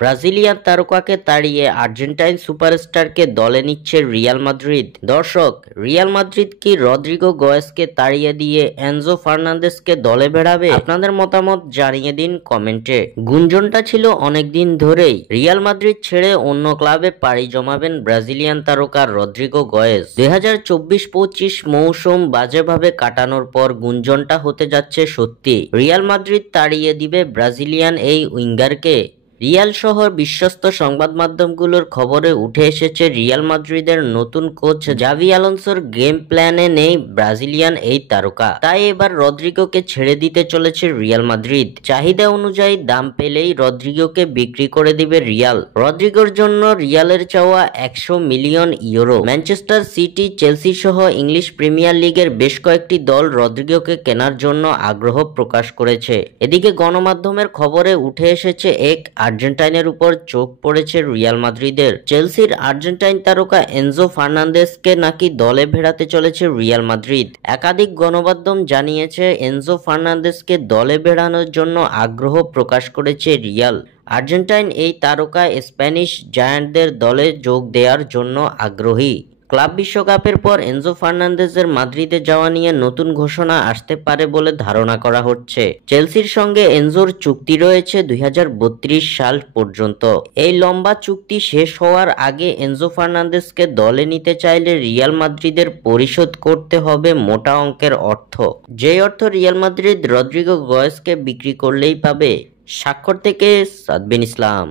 Brazilian তারকাকে তাড়িয়ে Argentine সুপারস্টারকে দলে নিচ্ছে রিয়াল মাদ্রিদ। দর্শক, রিয়াল মাদ্রিদ কি রদ্রিগো গোয়েসকে তাড়িয়ে দিয়ে এনজো ফার্নান্দেসকে দলে বেড়াবে? আপনাদের মতামত জানিয়ে দিন কমেন্টে। গুঞ্জনটা ছিল অনেকদিন ধরেই রিয়াল মাদ্রিদ ছেড়ে অন্য ক্লাবে পাড়ি জমাবেন ব্রাজিলিয়ান তারকা রদ্রিগো গোয়েস। 2024-25 মৌসুম বাজেভাবে কাটানোর পর গুঞ্জনটা হতে যাচ্ছে সত্যি। রিয়াল মাদ্রিদ তাড়িয়ে দিবে ব্রাজিলিয়ান এই উইঙ্গারকে। রিয়াল সহ বিশ্বস্ত সংবাদ মাধ্যমগুলোর খবরে উঠে এসেছে রিয়াল মাদ্রিদের নতুন কোচ জাভি আলোনসোর গেম প্ল্যানে নেই ব্রাজিলিয়ান এই তারকা। তাই এবার রদ্রিগোকে ছেড়ে দিতে চলেছে রিয়াল মাদ্রিদ। চাহিদা অনুযায়ী দাম পেলেই রদ্রিগোকে বিক্রি করে দিবে রিয়াল। রদ্রিগোর জন্য রিয়ালের চাওয়া 100 million euro. Manchester city, Chelsea সহ ইংলিশ প্রিমিয়ার লিগের বেশ কয়েকটি দল রদ্রিগোকে কেনার জন্য আগ্রহ প্রকাশ করেছে। এদিকে গণমাধ্যমের খবরে উঠে এসেছে এক আর্জেন্টাইনের উপর চোখ পড়েছে রিয়াল মাদ্রিদের। চেলসির আর্জেন্টাইন তারকা এনজো ফার্নান্দেসকে নাকি দলে ভেড়াতে চলেছে রিয়াল মাদ্রিদ। একাধিক গণমাধ্যম জানিয়েছে এনজো ফার্নান্দেসকে দলে ভেড়ানোর জন্য আগ্রহ প্রকাশ করেছে রিয়াল। আর্জেন্টাইন এই তারকা স্প্যানিশ জায়ান্টদের দলে যোগ দেওয়ার জন্য আগ্রহী। ক্লাব বিশ্বকাপের পর এনজো ফার্নান্দেজের মাদ্রিদে যাওয়া নিয়ে নতুন ঘোষণা আসতে পারে বলে ধারণা করা হচ্ছে। চেলসির সঙ্গে এনজোর চুক্তি রয়েছে 2032 সাল পর্যন্ত। এই লম্বা চুক্তি শেষ হওয়ার আগে এনজো ফার্নান্দেজকে দলে নিতে চাইলে রিয়াল মাদ্রিদের পরিশোধ করতে হবে মোটা অঙ্কের অর্থ। যে অর্থ রিয়াল মাদ্রিদ রদ্রিগো গোয়েসকে বিক্রি করলেই পাবে। স্বাক্ষর থেকে সাদবিন ইসলাম।